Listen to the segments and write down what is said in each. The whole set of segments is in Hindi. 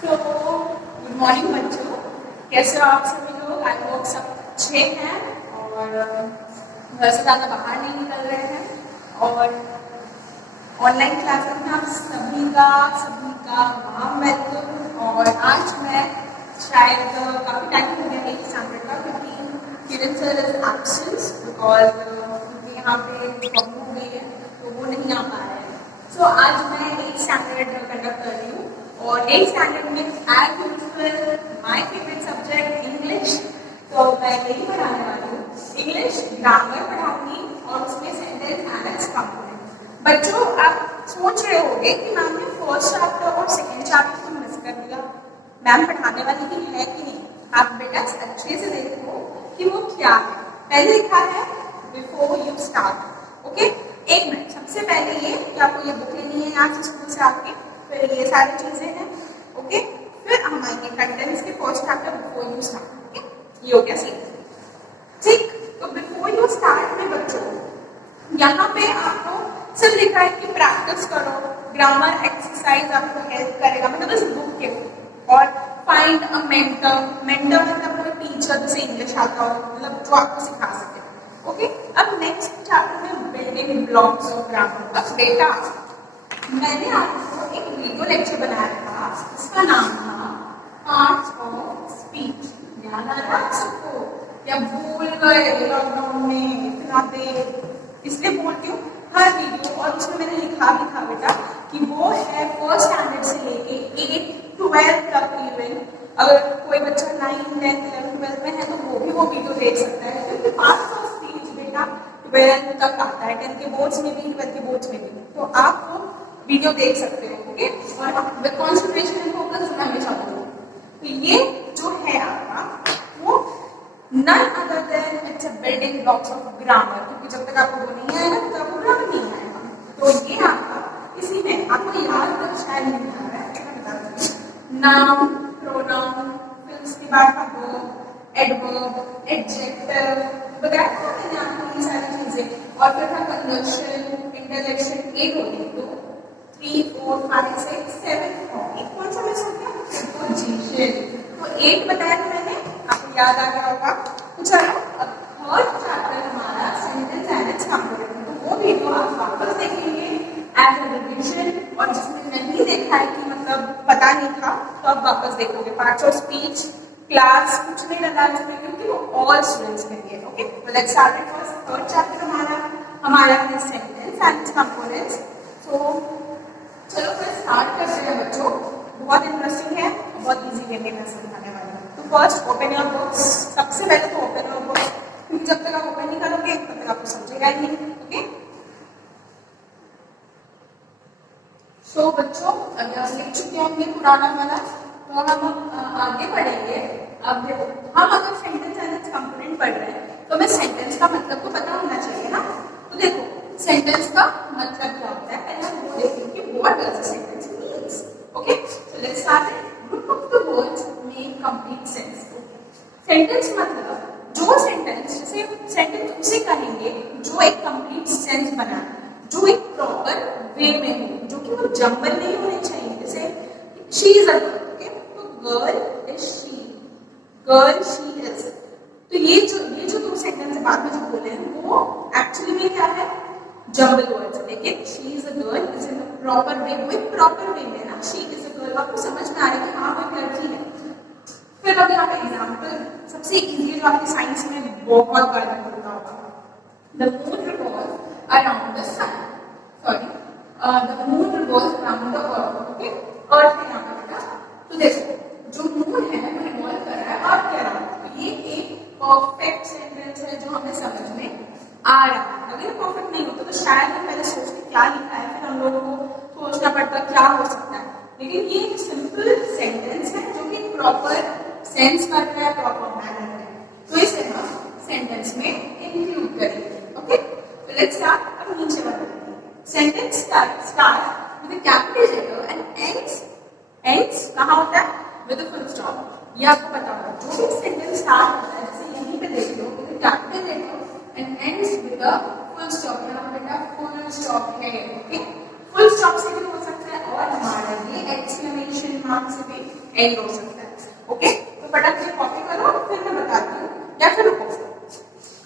तो गुड मॉर्निंग बच्चों, कैसे हो आप सभी लोग? आई होप सब अच्छे हैं और घर से ज़्यादा बाहर नहीं निकल रहे हैं। और ऑनलाइन क्लासेस में आप सभी का वार्म वेलकम। और आज मैं शायद काफ़ी टाइम हो गया एक स्टैंडर्ड का, क्योंकि किरण सर इज एब्सेंस बिकॉज उनके यहाँ पे प्रॉब्लम हो गई है तो वो नहीं आ पा रहे हैं। सो आज मैं एक स्टैंडर्ड कंडक्ट कर रही हूँ और एक स्टैंडर्ड में as usual my favourite subject English. तो मैं यही पढ़ाने वाली हूँ, इंग्लिश ग्रामर पढ़ाऊंगी और उसमें सेंटेंस एंड इट्स कंपोनेंट। बच्चों, आप सोच रहे होंगे कि मैम ने फर्स्ट चैप्टर और सेकेंड चैप्टर को मिस कर दिया, मैम पढ़ाने वाली भी है कि नहीं। आप बेटा अच्छे से देखो कि वो क्या है। पहले लिखा है बिफोर यू स्टार्ट। ओके, एक मिनट, सबसे पहले ये कि आपको ये बुक लेनी है यहाँ से स्कूल से आके, फिर ये सारी चीजें हैं। ओके, फिर हम आएंगे कंटेंट्स के first chapter before you start. Okay, ये हो गया सीन। ठीक, तो बिफोर यू स्टार्ट में बच्चों यहाँ पे आपको सिर्फ लिखा है कि प्रैक्टिस करो, ग्रामर एक्सरसाइज आपको हेल्प करेगा, मतलब इस बुक के। और फाइंड अ मेंटर, मेंटर मतलब कोई टीचर जिसे इंग्लिश आता हो, मतलब जो आपको सिखा सके। ओके, अब नेक्स्ट चैप्टर में बिल्डिंग ब्लॉक्स ऑफ ग्रामर। अब बेटा मैंने आपको एक वीडियो लेक्चर बनाया था, इसका नाम था पार्ट्स ऑफ स्पीच। ध्यान आ रहा है आप सबको या भूल गए लॉकडाउन में इतना देर? इसलिए बोलती हूँ हर वीडियो, और उसमें मैंने लिखा भी था बेटा कि वो है फर्स्ट स्टैंडर्ड से लेके 8 12 तक। इवन अगर कोई बच्चा 9 10 11 12 में है तो वो भी वो वीडियो देख सकता है, क्योंकि पार्ट्स ऑफ स्पीच बेटा 12 तक आता है, 10 के बोर्ड्स में भी 12 के बोर्ड्स में भी, तो आप वो वीडियो देख सकते हो। ओके, और विद कंसंट्रेशन एंड फोकस मैं हमेशा बोलूँ तो ये जो है आपका वो none other than it's a building blocks of grammar, क्योंकि जब तक आपको वो नहीं आएगा तब आपको ग्रामर नहीं आएगा। तो ये आपका इसी में आपको याद तक शायद नहीं आ रहा है, मैं बता दूँ। नाउन, प्रोनाउन, फिर उसके बाद वर्ब, एडवर्ब, एडजेक्टिव बताया था मैंने आपको ये सारी चीजें। और फिर था कंजंक्शन, इंटरजेक्शन, 8 होगी, तो 3 4 5 6 7 8 कौन सा मिस हो गया? प्रीपोजिशन। तो 8 बताया था मैंने, आपको याद आ गया होगा। तो चलो अब थर्ड चैप्टर हमारा सेंटेंस एंड इट्स कंपोनेंट, तो वो वीडियो आप वापस देखेंगे एज अ रिवीजन, और जिसने नहीं देखा है कि मतलब पता नहीं था तो आप वापस देखोगे। पार्ट्स ऑफ स्पीच क्लास कुछ नहीं लगा इसमें, क्योंकि वो ऑल स्टूडेंट्स के लिए। ओके, तो let's start it first. Third chapter हमारा है सेंटेंस एंड इट्स कंपोनेंट्स। तो चलो फिर स्टार्ट करते हैं बच्चों। बहुत इंटरेस्टिंग है, बहुत इजी वे में मैं समझाने वाली हूँ। तो फर्स्ट ओपन योर बुक्स। सबसे पहले तो ओपन योर बुक्स, क्योंकि जब तक आप ओपन नहीं करोगे तब तक आपको समझेगा ही नहीं। ओके, सो बच्चों अगर लिख चुके होंगे पुराना वाला, तो हम आगे बढ़ेंगे। अब देखो, हम अगर सेंटेंस एंड इट्स कंपोनेंट पढ़ रहे हैं तो हमें सेंटेंस का मतलब तो पता होना चाहिए ना। तो देखो सेंटेंस का मतलब क्या होता है, पहले हम वो देखेंगे कि what does a sentence means. Okay, so let's start it. Group of the words make complete sense. Sentence मतलब जो सेंटेंस, जैसे सेंटेंस उसे कहेंगे जो एक कंप्लीट सेंस बनाए, जो एक प्रॉपर वे में हो, जो कि वो जंबल नहीं होने चाहिए। जैसे she is a girl, okay, तो girl is she, girl she is. तो ये जो दो सेंटेंस बाद में जो बोले हैं वो एक्चुअली में क्या है, जंबल वर्ड्स। लेकिन she is a girl is in a proper way, वो एक प्रॉपर वे में ना, शी इज अ गर्ल आपको समझ में आ रहा है कि हाँ वो एक लड़की है। फिर अगर आप एग्जाम्पल सबसे इजी जो आपके साइंस में बहुत बार होता होगा, the moon revolves around the sun, sorry the moon revolves around the earth. Okay, earth है यहाँ पर बेटा। तो देखो जो मून है वो रिवॉल्व कर रहा है अर्थ के अराउंड। ये एक परफेक्ट सेंटेंस है जो हमें समझ में आ रहा है। अगर परफेक्ट नहीं होता तो शायद हम पहले सोचते क्या लिखा है, फिर हम लोगों को सोचना पड़ता क्या हो सकता है। लेकिन ये एक सिंपल सेंटेंस है जो कि प्रॉपर सेंस कर रहा है, प्रॉपर मैनर है, तो इसे हम सेंटेंस में इंक्लूड करेंगे। ओके, तो लेट्स स्टार्ट। अब नीचे बढ़ते हैं। Sentence start with a capital letter and ends कहाँ होता है? With a full stop. ये आपको पता होगा, जो भी सेंटेंस स्टार्ट होता है, जैसे यहीं पे देख लो with a capital letter and ends with a full stop. यहाँ बेटा फुल स्टॉप है। ओके, फुल स्टॉप से भी हो सकता है, और हमारा ये एक्सक्लेमेशन दिमाग से भी एंड हो सकता है। ओके, तो फटाफट से कॉपी करो, फिर मैं बताती हूँ, या फिर रुको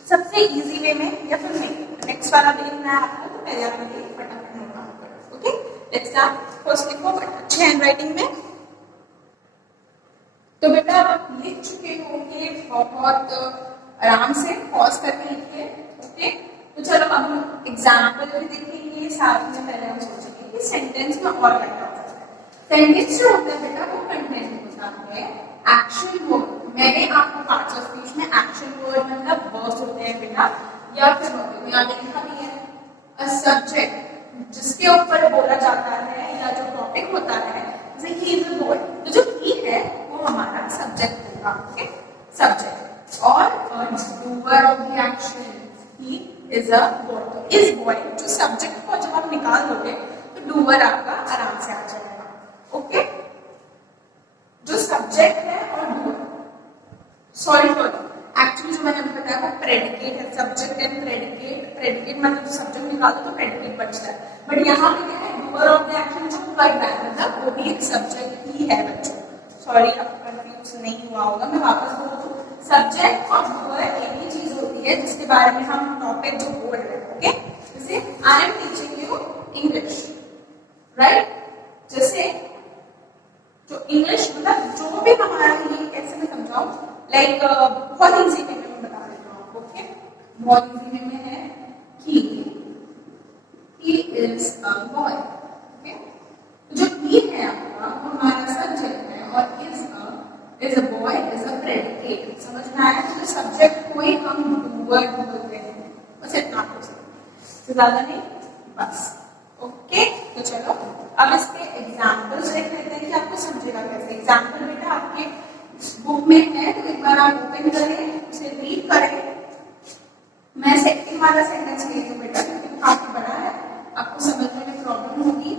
सबसे इजी वे में, या फिर नहीं नेक्स्ट वाला भी लिखना है आपको, तो पहले आप ये फटाफट नोट डाउन करो। Okay, let's start. फर्स्ट लिखो बट अच्छे हैंडराइटिंग में। तो बेटा आप लिख चुके होंगे, बहुत आराम से पॉज करके लिखिए। ओके, तो चलो अब हम एग्जाम्पल भी देखेंगे, साथ में पहले हम सोचेंगे कि सेंटेंस में और क्या होता है। सेंटेंस जो होता है बेटा वो कंटेंट होता है एक्शन वर्ड। मैंने आपको पार्ट्स ऑफ स्पीच में एक्शन वर्ड मतलब वर्ड्स होते हैं बेटा, या फिर यहाँ पे लिखा भी है अ सब्जेक्ट, जिसके ऊपर बोला जाता है या जो टॉपिक होता है, जैसे ही इज अ बॉय, तो जो ही है वो हमारा सब्जेक्ट होगा। ओके, सब्जेक्ट और doer of the action he is a boy. तो इज बॉय जो सब्जेक्ट को जब आप निकाल दोगे तो डूअर आपका आराम से आ जाएगा। ओके, जो सब्जेक्ट है और डूअर, सॉरी एक्चुअली जो मैंने अभी बताया वो प्रेडिकेट है, सब्जेक्ट एंड प्रेडिकेट। प्रेडिकेट मतलब जो सब्जेक्ट निकाल दो तो प्रेडिकेट बचता है, बट यहाँ पे क्या है डूअर ऑफ द एक्शन जो कर रहा है मतलब वो भी एक सब्जेक्ट ही है बच्चों। सॉरी आप कंफ्यूज नहीं हुआ होगा, मैं वापस बोल दूं, सब्जेक्ट और डूअर एक ही चीज होती है जिसके बारे में हम टॉपिक जो बोल रहे हैं। ओके, जैसे I am teaching you English, right, जैसे जो इंग्लिश मतलब जो भी हमारा ये कैसे मैं समझाऊं, लाइक बहुत इजी वे में बता देता हूँ आपको। ओके, बहुत इजी वे में है he is a boy। Okay, जो he है आपका वो हमारा सब्जेक्ट है और is a boy is a predicate। समझ में आया? तो सब्जेक्ट को ही हम डूअर बोलते हैं, बस इतना कुछ से ज्यादा नहीं, बस। ओके, तो चलो अब इसके एग्जाम्पल्स देख लेते हैं कि आपको समझेगा कैसे। एग्जाम्पल बेटा आपके बुक में है, तो एक बार आप ओपन करें, उसे रीड करें। मैं सेकंड वाला सेंटेंस ले लूं बेटा क्योंकि काफी बड़ा है, आपको समझने में प्रॉब्लम होगी,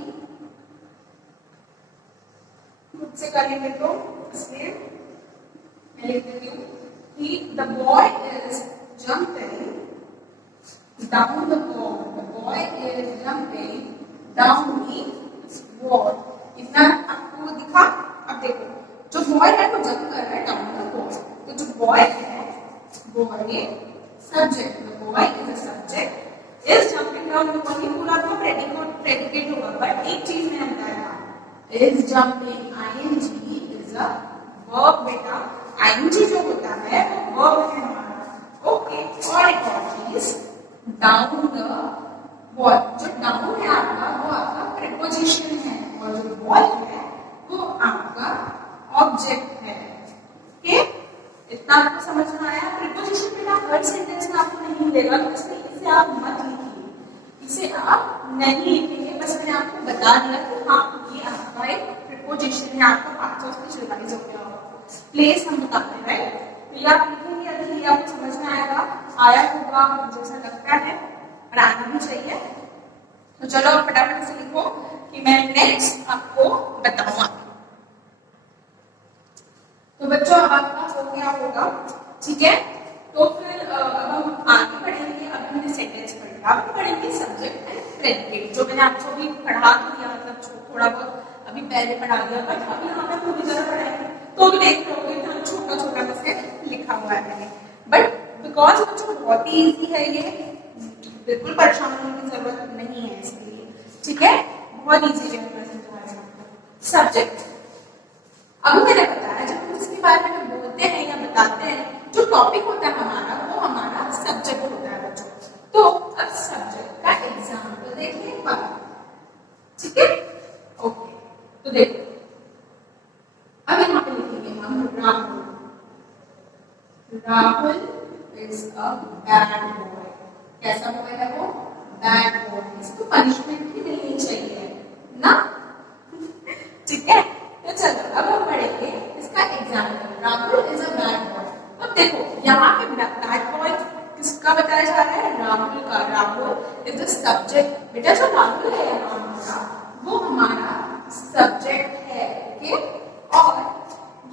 खुद से करेंगे तो इसलिए मैं लिख देती हूँ कि the boy is jumping down the wall. The boy is jumping down the wall. इतना आपको दिखा? अब देखो जो बॉय है वो जंप कर रहा है डाउन द वॉल, तो जो बॉय है वो है subject. The boy is a subject, is jumping down the wall, ये पूरा तो प्रेडिकेट होगा, बट एक चीज मैंने बताया is jumping ING is a verb बेटा। आईएनजी जो होता है वो वर्ब है हमारा। ओके, और एक और चीज डाउन द वॉल, जो डाउन है आपका वो आपका प्रीपोजिशन है और जो वॉल है वो आपका ऑब्जेक्ट है। ओके, इतना आपको समझ में आया? प्रीपोजिशन बेटा हर सेंटेंस में आपको नहीं मिलेगा, तो इसलिए इसे आप मत लिखिए, इसे आप नहीं लिखेंगे, बस मैंने आपको बता दिया कि हाँ ये आपका एक प्रीपोजिशन है, आपका पार्ट्स ऑफ स्पीच रिवाइज हो गया होगा। प्लेस हम बताते हैं, राइट, तो ये आप लिखेंगे, अगर ये आपको समझ में आएगा, आया होगा मुझे ऐसा लगता है, और आना भी चाहिए। तो चलो आप फटाफट से लिखो कि मैं नेक्स्ट आपको बताऊंगा। तो बच्चों अब आपका हो गया होगा, ठीक है, तो फिर अब हम आगे बढ़ेंगे। अब हमने सेंटेंस पढ़ा, अब पढ़ेंगे सब्जेक्ट एंड प्रेडिकेट, जो मैंने आपको अभी पढ़ा दिया, मतलब थोड़ा बहुत अभी पहले पढ़ा दिया, बट अभी यहाँ पे पूरी तरह पढ़ाएंगे तो भी देख लोगे तो छोटा छोटा बस लिखा हुआ है मैंने, बट बिकॉज बच्चों बहुत ही ईजी है ये, बिल्कुल परेशान होने की जरूरत नहीं है इसके लिए, ठीक है, बहुत ईजी है सब्जेक्ट। अभी मैंने बताया जब हम इसके बारे में बोलते हैं या बताते हैं, जो टॉपिक होता है हमारा वो हमारा सब्जेक्ट होता है बच्चों। तो अब सब्जेक्ट का एग्जाम्पल देखिए एक बार, ठीक है, ओके, तो देखो अब यहाँ पे लिखेंगे हम Rahul. Rahul is a bad boy. कैसा बॉय है वो? Bad boy. इसको पनिशमेंट भी मिलनी चाहिए ना, ठीक है। तो चलो अब हम पढ़ेंगे इसका example. Rahul is a bad boy. अब देखो यहाँ पे बैड बॉय किसका बताया जा रहा है? राहुल का। Rahul is the subject. बेटा जो राहुल है हमारा वो हमारा सब्जेक्ट है, ओके। और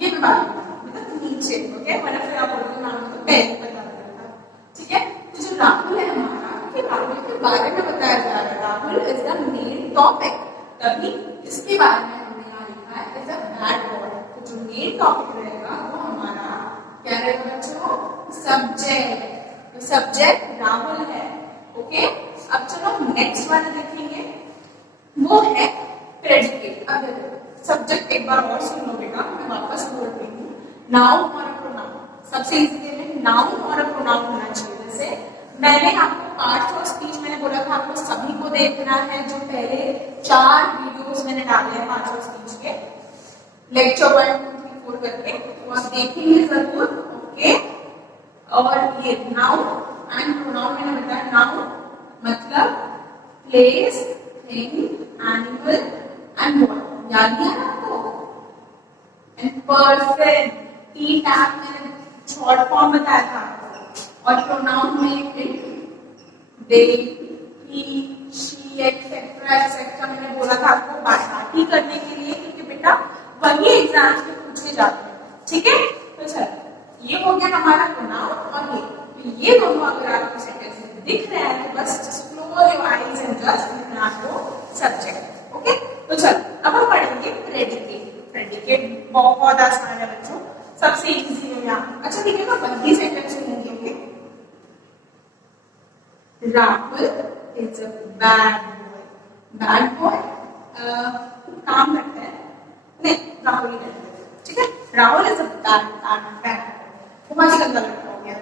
ये मतलब नीचे, ओके, मतलब फिर आप बोलोगे नाम तो पहले बता देता था, ठीक है। तो जो राहुल है हमारा, कि राहुल के बारे में बताया जा रहा है, Rahul is the main topic, तभी इसके बारे में हमने यहाँ लिखा है इज अ टॉपिक रहेगा वो हमारा क्या रहेगा बच्चों, सब्जेक्ट। तो सब्जेक्ट राहुल है। ओके, अब चलो नेक्स्ट वाला देखेंगे, वो है प्रेडिकेट। अब देखो सब्जेक्ट एक बार और सुन लो बेटा, मैं वापस बोल रही हूँ, नाउन और प्रोनाउन। सबसे इजी में नाउन और प्रोनाउन होना चाहिए। जैसे मैंने आपको पार्ट्स ऑफ स्पीच मैंने बोला था आपको सभी को देखना है, जो पहले 4 वीडियोस मैंने डाले हैं पार्ट्स ऑफ स्पीच के, लेक्चर 1 2 3 4 करके, तो आप देखेंगे जरूर। ओके, और ये नाउन एंड प्रोनाउन मैंने बताया, नाउन मतलब place, thing, animal and word, याद दिया ना आपको। एंड पर्सन, टी टैग मैंने शॉर्ट फॉर्म बताया था, और प्रोनाउन में दे, ही, शी, एक्सेट्रा एक्सेट्रा मैंने बोला था आपको बात करने के लिए, क्योंकि बेटा वही एग्जाम में पूछे जाते हैं। ठीक है, तो चलो ये हो गया हमारा प्रोनाउन और ये दोनों अगर आपको सेंटेंस में दिख रहे हैं तो बस just close your eyes and just लिखना आपको सब्जेक्ट। ओके, तो चलो अब हम पढ़ेंगे प्रेडिकेट। प्रेडिकेट बहुत आसान है बच्चों, सबसे इजी है यहाँ। अच्छा ठीक है, तो वही सेंटेंस सुनेंगे। Rahul is a bad boy. Bad boy काम करता है, नहीं राहुल ही करता है। ठीक है, राहुल इज अ बैड, बहुत ही गंदा लड़का हो गया।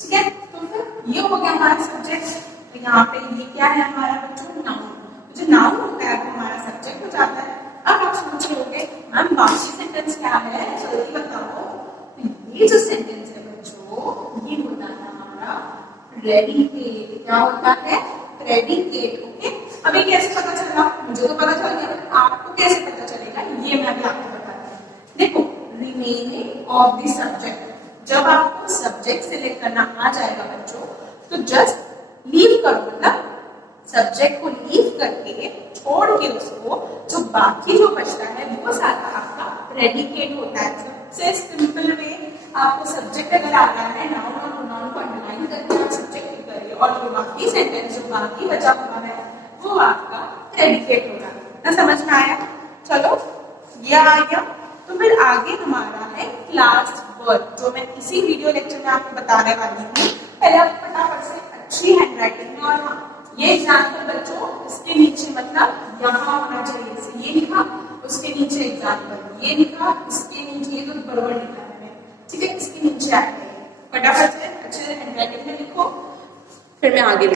ठीक है, तो फिर ये हो गया हमारा सब्जेक्ट। तो यहाँ पे ये क्या है हमारा बच्चों, नाउन। जो नाउन होता है वो हमारा सब्जेक्ट हो जाता है। अब आप सोच रहे होंगे मैम बाकी सेंटेंस क्या है, जल्दी बताओ। तो ये जो सेंटेंस है बच्चों, ये होता है हमारा प्रेडिकेट। क्या होता है, प्रेडिकेट। ओके, अभी कैसे पता चला, मुझे तो पता चल गया, आपको कैसे पता चलेगा ये मैं भी आपको बताती हूँ। देखो, रिमेनिंग ऑफ द सब्जेक्ट, जब आपको सब्जेक्ट सिलेक्ट करना आ जाएगा बच्चों, तो जस्ट लीव करो, मतलब सब्जेक्ट को लीव करके छोड़ के उसको जो बाकी जो बचता है वो सारा आपका प्रेडिकेट होता है। सबसे सिंपल वे, आपको सब्जेक्ट अगर आ रहा है, नाउन और प्रोनाउन को अंडरलाइन करके आप सब्जेक्ट करिए, और जो बाकी सेंटेंस जो बाकी बचा हुआ है वो आपका प्रेडिकेट होगा। ना समझ में आया? चलो ये आ गया। तो फिर आगे हमारा है क्लास वर्क, जो मैं इसी वीडियो लेक्चर में आपको बताने वाली हूँ। पहले आप फटाफट से अच्छी हैंडराइटिंग में, और हाँ ये एग्जाम्पल बच्चों इसके नीचे मतलब यहाँ होना चाहिए, जैसे ये लिखा उसके नीचे एग्जाम्पल, ये लिखा इसके नीचे, ये तो बराबर लिखा है, ठीक है, इसके नीचे आएगा। फटाफट से अच्छे हैंडराइटिंग में लिखो, फिर मैं आगे।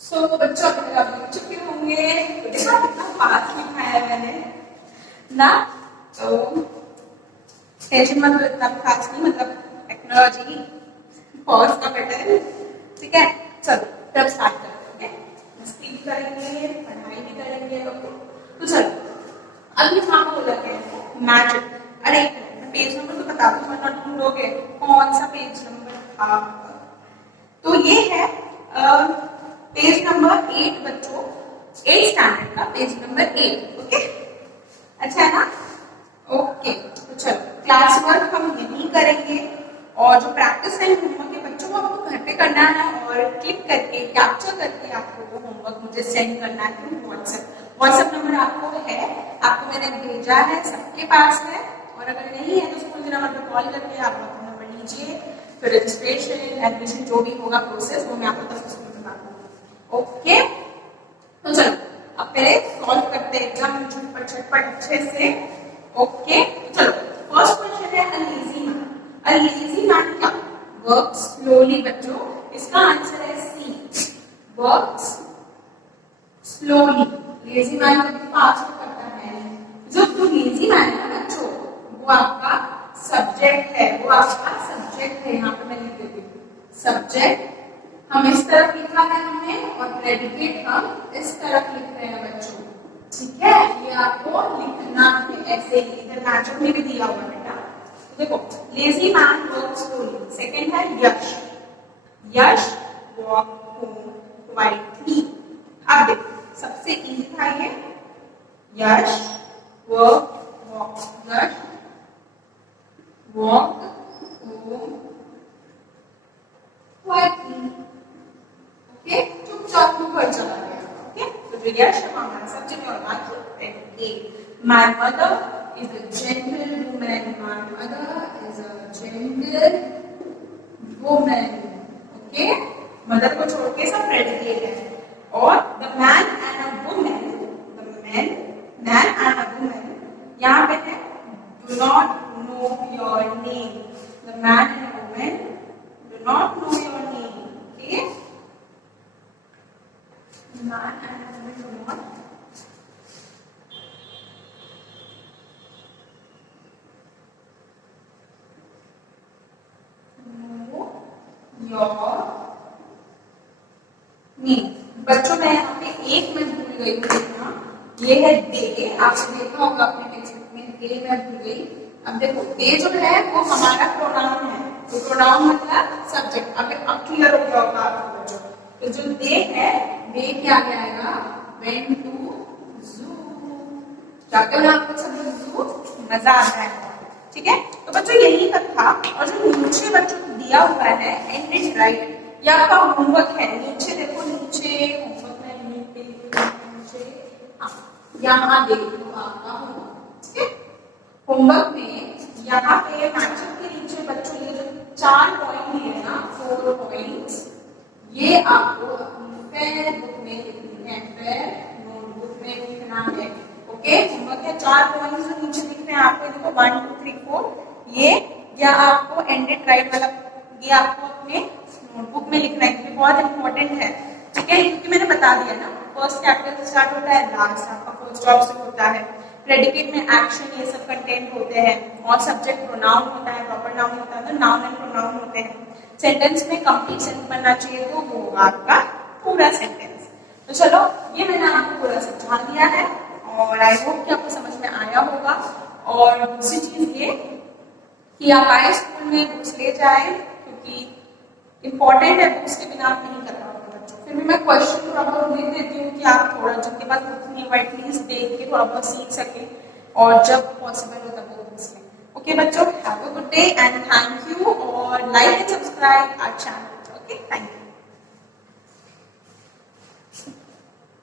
सो बच्चों अगर आप लिख चुके होंगे तो देखा कितना फास्ट लिखा है मैंने ना, तो टेंशन मत लो, इतना खास नहीं, मतलब टेक्नोलॉजी पॉज का बेटर। ठीक है, चलो तब स्टार्ट करते हैं। मस्ती भी करेंगे, पढ़ाई भी करेंगे। तो चलो अब ये काम बोला गया है मैजिक। अरे पेज नंबर तो बता दो वरना तुम लोगे कौन सा पेज नंबर था। तो ये है पेज नंबर 8 बच्चों, 8 स्टैंडर्ड का पेज नंबर 8। ओके, अच्छा है ना? ओके, तो चलो क्लास वर्क हम यही करेंगे, और जो प्रैक्टिस एंड होमवर्क है बच्चों को आपको घर पे करना है, और क्लिक करके कैप्चर करके आपको वो होमवर्क मुझे सेंड करना है थ्रू व्हाट्सएप नंबर आपको है, आपको मैंने भेजा है, सबके पास है। और अगर नहीं है तो उसको मुझे नंबर पर कॉल करके आप अपना नंबर लीजिए, फिर रजिस्ट्रेशन एडमिशन जो भी होगा प्रोसेस वो मैं आपको तब उसमें बता दूँगी। ओके, तो चलो अब पहले सॉल्व करते हैं एकदम झटपट अच्छे से। ओके, चलो फर्स्ट क्वेश्चन है a lazy man. A lazy man क्या? वर्क स्लोली बच्चों, इसका आंसर है सी, वर्क्स स्लोली। लेजी मैन कभी फास्ट करता है, जो लेजी मैन है ना बच्चों वो आपका सब्जेक्ट है, वो आपका सब्जेक्ट है। यहाँ पे मैं लिख देती हूँ सब्जेक्ट, हम इस तरफ लिखा है हमने, और प्रेडिकेट हम इस तरफ लिख रहे हैं बच्चों। ठीक है, ये आपको लिखना है ऐसे ही, इधर मैचर में भी दिया हुआ बेटा। देखो lazy man work slowly. Second है यश, यश वॉक होम क्वाइटली। अब देखो सबसे इजी था ये, यश वर्क वॉक, यश वॉक होम क्वाइटली। ओके, चुपचाप वो घर चला गया। ओके, तो जो यश हमारा सब्जेक्ट और बाकी my mother is a gentlewoman. My mother is a gentlewoman. Okay, mother को छोड़ के सब प्रेडिकेट है. और the man and a woman, man and a woman, यहाँ पे है do not know your name. The man and a woman do not know your name. Okay, man and a woman do not your name. बच्चों मैं यहाँ पे एक मैं भूल गई हूँ देखना, ये है दे. आपने देखा होगा अपने टेक्स्ट में दे मैं भूल गई. अब देखो दे जो है वो हमारा प्रोनाउन है, तो प्रोनाउन मतलब सब्जेक्ट. अब क्लियर हो गया होगा आपको बच्चों. तो जो दे है दे क्या आएगा, वेंट टू जू. जाकर आपको सब जू मजा आता है. ठीक है, तो बच्चों यही तक था. और जो नीचे बच्चों को दिया हुआ है एंड इट राइट, ये आपका होमवर्क है. नीचे देखो, नीचे होमवर्क में नीचे यहाँ देखो आपका होमवर्क. ठीक है, होमवर्क में यहाँ पे मैचअप के नीचे बच्चों ये जो 4 पॉइंट दिए ना, 4 पॉइंट्स, ये आपको अपनी फेयर बुक में लिखनी है, फेयर नोटबुक में लिखना है. ओके, होमवर्क है 4 पॉइंट्स जो नीचे लिख रहे हैं आपको. देखो 1 2 3 4 ये, या आपको एंडेड राइट वाला ये आपको अपने नोटबुक में लिखना है, क्योंकि बहुत इंपॉर्टेंट है. ठीक है, क्योंकि मैंने बता दिया ना, फर्स्ट कैपिटल से स्टार्ट होता है, लास्ट आपका फुल स्टॉप से होता है. प्रेडिकेट में एक्शन ये सब कंटेंट होते हैं, और सब्जेक्ट प्रोनाउन होता है, प्रॉपर नाउन होता है, तो नाउन एंड प्रोनाउन होते हैं. सेंटेंस में कंप्लीट सेंटेंस बनना चाहिए, तो वो होगा आपका पूरा सेंटेंस. तो चलो, ये मैंने आपको पूरा समझा दिया है और आई होप कि आपको समझ में आया होगा. और दूसरी चीज ये कि आप आए स्कूल में बुक्स ले जाए, क्योंकि इंपॉर्टेंट है, बुक्स के बिना आप नहीं कर पाओगे बच्चों. फिर भी मैं क्वेश्चन थोड़ा बहुत लिख देती हूँ कि आप थोड़ा जिनके पास बुक्स नहीं वो एटलीस्ट देख के थोड़ा बहुत सीख सके, और जब पॉसिबल हो तब वो बुक्स लें. ओके बच्चों, have a good day and thank you. और like and subscribe our channel. Okay, thank you.